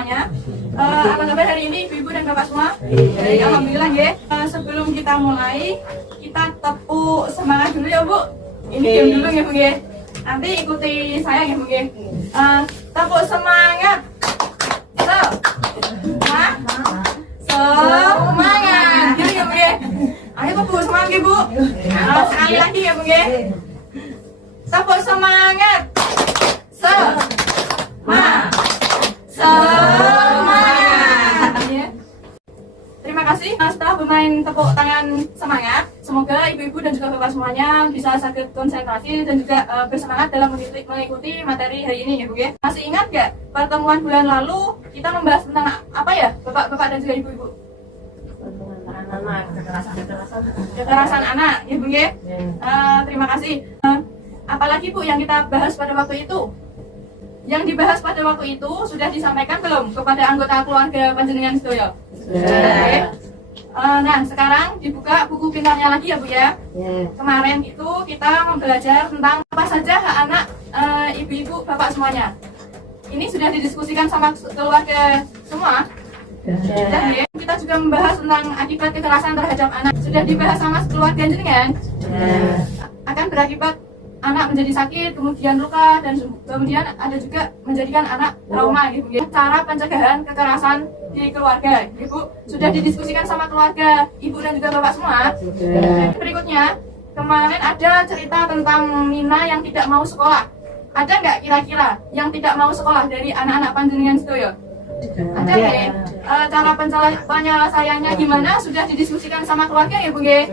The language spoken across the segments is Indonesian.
semuanya. Apa kabar hari ini ibu-ibu dan bapak semua? Baik, alhamdulillah ya. Sebelum kita mulai, kita tepuk semangat dulu ya Bu. Ini diam dulu ya Bu ya. Nanti ikuti saya ya Bu ya. Tepuk semangat. Semangat. Gitu ya Bu ya. Ayo tepuk semangat ya Bu. Sekali lagi ya Bu ya. Tepuk semangat. Semangat ya. Terima kasih setelah bermain tepuk tangan semangat. Semoga ibu-ibu dan juga bapak semuanya bisa sakit konsentrasi dan juga bersemangat dalam mengikuti materi hari ini ya Bu ya. Masih ingat gak pertemuan bulan lalu kita membahas tentang apa ya bapak-bapak dan juga ibu-ibu? Kekerasan anak ya Bu ya. Terima kasih. Apalagi Bu yang kita bahas pada waktu itu? Yang dibahas pada waktu itu sudah disampaikan belum kepada anggota keluarga panjenengan sedoyo? Sudah. Nah sekarang dibuka buku pintarnya lagi ya Bu ya. Kemarin itu kita belajar tentang apa saja hak anak ibu-ibu bapak semuanya. Ini sudah didiskusikan sama keluarga semua. Sudah ya. Kita juga membahas tentang akibat kekerasan terhadap anak. Sudah dibahas sama keluarga jenengan. Akan berakibat anak menjadi sakit, kemudian luka, dan kemudian ada juga menjadikan anak trauma gitu ya. Cara pencegahan kekerasan di keluarga, Ibu sudah didiskusikan sama keluarga, Ibu dan juga Bapak semua. Berikutnya, kemarin ada cerita tentang Nina yang tidak mau sekolah. Ada nggak kira-kira yang tidak mau sekolah dari anak-anak panjenengan sedoyo? Ada nggak ya? Cara penyelesaiannya gimana? Sudah didiskusikan sama keluarga ya Bu ya?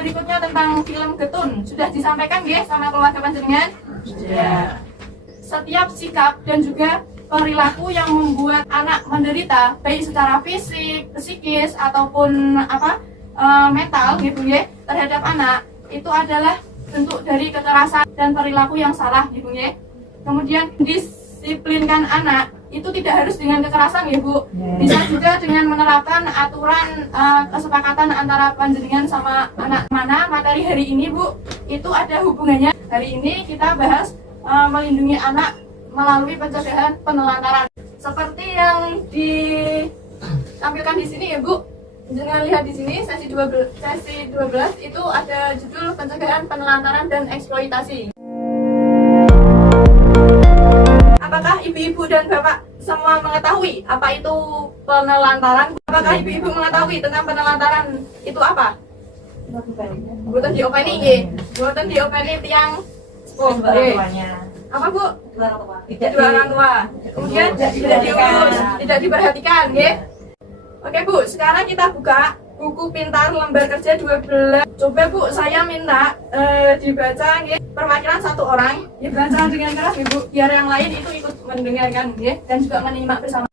Berikutnya tentang film Getun sudah disampaikan ya sama keluarga panjenengan? Setiap sikap dan juga perilaku yang membuat anak menderita baik secara fisik, psikis ataupun mental gitu ya terhadap anak itu adalah bentuk dari kekerasan dan perilaku yang salah gitu ya. Kemudian disiplinkan anak itu tidak harus dengan kekerasan ya Bu, bisa juga dengan menerapkan aturan kesepakatan antara panjenengan sama anak. Mana materi hari ini Bu, itu ada hubungannya. Hari ini kita bahas melindungi anak melalui pencegahan penelantaran. Seperti yang ditampilkan di sini ya Bu, jangan lihat di sini sesi 12 itu ada judul pencegahan penelantaran dan eksploitasi. Apakah ibu-ibu dan bapak semua mengetahui apa itu penelantaran? Apakah ibu-ibu mengetahui tentang penelantaran itu apa? Bukan di opening ya? Bukan di opening yang apa Bu? Kedua orang tua. Kemudian tidak diurus, tidak diperhatikan ya? Oke Bu, sekarang kita buka buku pintar lembar kerja 12. Coba Bu, saya minta dibaca ya, perwakilan satu orang. Dibaca dengan keras ya Bu, biar yang lain itu ikut mendengarkan ya, dan juga menyimak bersama.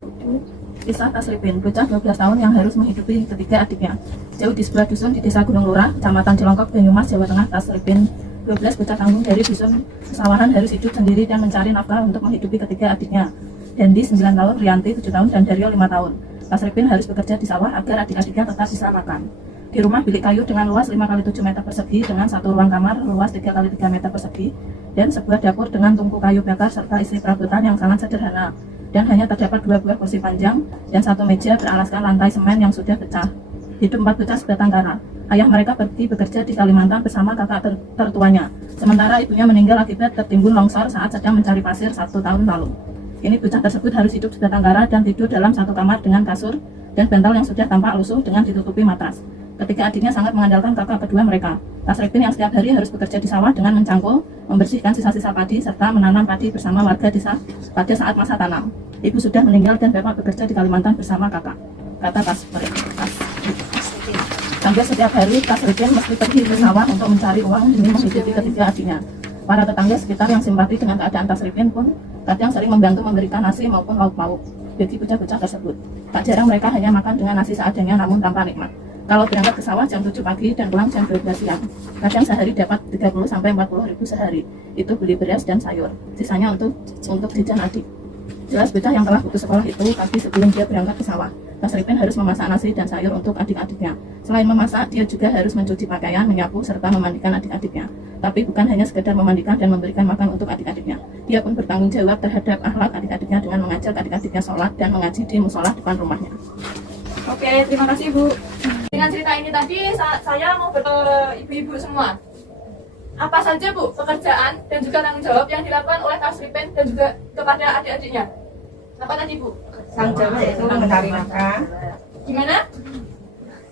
Kisah Tasripin, bocah 12 tahun yang harus menghidupi ketiga adiknya. Jauh di sebuah dusun di desa Gunung Lurah, Kecamatan Cilongkok, Banyumas, Jawa Tengah, Tasripin 12 bocah tanggung dari dusun pesawahan harus hidup sendiri dan mencari nafkah untuk menghidupi ketiga adiknya. Dendi 9 tahun, Rianti 7 tahun, dan Dario 5 tahun. Tasripin harus bekerja di sawah agar adik-adiknya tetap bisa makan. Di rumah bilik kayu dengan luas 5x7 meter persegi dengan satu ruang kamar luas 3x3 meter persegi dan sebuah dapur dengan tungku kayu bakar serta isi perabotan yang sangat sederhana dan hanya terdapat 2 buah kursi panjang dan 1 meja beralaskan lantai semen yang sudah pecah. Hidup 4 bocah sebatang kara. Ayah mereka pergi bekerja di Kalimantan bersama kakak tertuanya, sementara ibunya meninggal akibat tertimbun longsor saat sedang mencari pasir 1 tahun lalu. Kini bocah tersebut harus hidup sebatang kara dan tidur dalam satu kamar dengan kasur dan bantal yang sudah tampak lusuh dengan ditutupi matras. Ketika adiknya sangat mengandalkan kakak kedua mereka, Tasripin yang setiap hari harus bekerja di sawah dengan mencangkul, membersihkan sisa-sisa padi, serta menanam padi bersama warga desa pada saat masa tanam. Ibu sudah meninggal dan bapak bekerja di Kalimantan bersama kakak, kata Tasripin. Hampir setiap hari Tasripin mesti pergi ke sawah untuk mencari uang demi menghidupi ketiga adiknya. Para tetangga sekitar yang simpati dengan keadaan Tasripin pun kadang sering membantu memberikan nasi maupun lauk pauk bagi bocah-bocah tersebut. Tak jarang mereka hanya makan dengan nasi seadanya namun tanpa nikmat. Kalau berangkat ke sawah jam 7 pagi dan pulang jam 12 siang, kadang sehari dapat 30-40 ribu sehari. Itu beli beras dan sayur, sisanya untuk jajan adik. Jelas bocah yang telah putus sekolah itu pagi sebelum dia berangkat ke sawah. Tasripin harus memasak nasi dan sayur untuk adik-adiknya. Selain memasak, dia juga harus mencuci pakaian, menyapu, serta memandikan adik-adiknya. Tapi bukan hanya sekedar memandikan dan memberikan makan untuk adik-adiknya. Dia pun bertanggung jawab terhadap akhlak adik-adiknya dengan mengajak adik-adiknya sholat dan mengaji di musola depan rumahnya. Oke, terima kasih Bu. Dengan cerita ini tadi, saya mau ke ibu-ibu semua. Apa saja Bu pekerjaan dan juga tanggung jawab yang dilakukan oleh Tasripin dan juga kepada adik-adiknya? Apa tadi Bu? Tanggung jawab yaitu mencari nafkah, Gimana?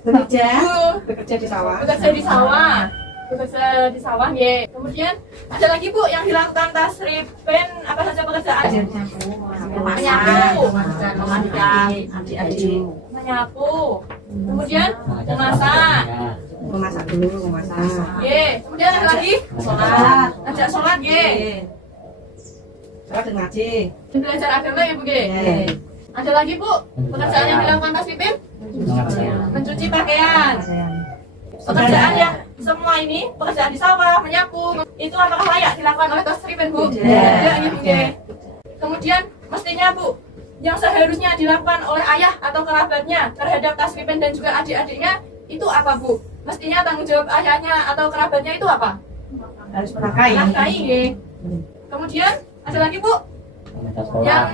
bekerja, Bu, bekerja di sawah, bekerja di sawah. Bekerja di sawah, ye. Kemudian ada lagi Bu yang dilakukan Tasripin, apa saja pekerjaan? Menyapu, memandikan adik-adik, menyapu. Kemudian memasak. memasak dulu, memasak, Ye. Kemudian ada lagi sholat, ajak sholat, ye. sholat dan ngaji, Belajar agama ya Bu, ye. Ye. Ada lagi Bu pekerjaan yang dilakukan Tasripin? Mencuci pakaian. Pekerjaan yang semua ini, pekerjaan di sawah, menyapu, itu apakah layak dilakukan oleh Tasripin Bu? Tidak. Tidak, ya Bu, ye. Kemudian mestinya Bu, yang seharusnya dilakukan oleh ayah atau kerabatnya terhadap Tasripin dan juga adik-adiknya itu apa Bu? Mestinya tanggung jawab ayahnya atau kerabatnya itu apa? harus menafkahi, Nafkahi, ye. Kemudian ada lagi Bu yang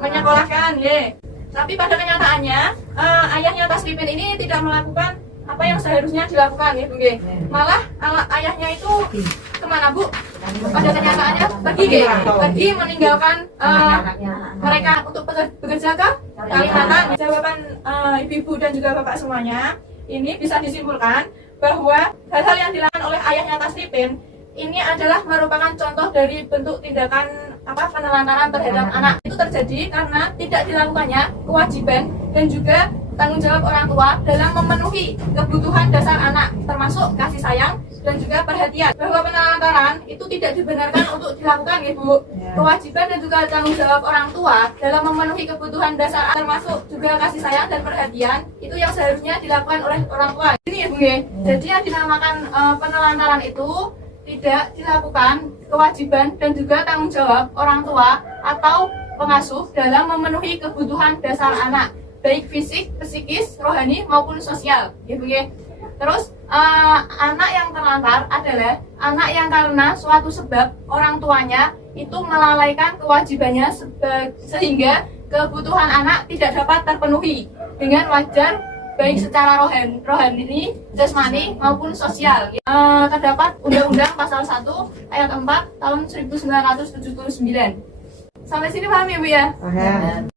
menyekolahkan, ye. Tapi pada kenyataannya ayahnya Tasripin ini tidak melakukan apa yang seharusnya dilakukan, ya Bu, ye. Malah ayahnya itu kemana Bu? Pada kenyataannya pergi, ye. Pergi meninggalkan mereka untuk bekerja ke Kalimantan. Jawaban ibu-ibu dan juga bapak semuanya ini bisa disimpulkan bahwa hal-hal yang dilakukan oleh ayahnya Tasripin ini adalah merupakan contoh dari bentuk tindakan penelantaran terhadap anak. Itu terjadi karena tidak dilakukannya kewajiban dan juga tanggung jawab orang tua dalam memenuhi kebutuhan dasar anak, termasuk kasih sayang dan juga perhatian. Bahwa penelantaran itu tidak dibenarkan untuk dilakukan, Ibu. Kewajiban dan juga tanggung jawab orang tua dalam memenuhi kebutuhan dasar, termasuk juga kasih sayang dan perhatian, itu yang seharusnya dilakukan oleh orang tua. Ini ya Bu, ya. Jadi yang dinamakan penelantaran itu tidak dilakukan kewajiban dan juga tanggung jawab orang tua atau pengasuh dalam memenuhi kebutuhan dasar anak, baik fisik, psikis, rohani maupun sosial, gitu ya. Terus anak yang terlantar adalah anak yang karena suatu sebab orang tuanya itu melalaikan kewajibannya sehingga kebutuhan anak tidak dapat terpenuhi dengan wajar, baik secara rohani, jasmani maupun sosial. Terdapat Undang-Undang Pasal 1 Ayat 4 tahun 1979. Sampai sini paham ya Bu ya? paham.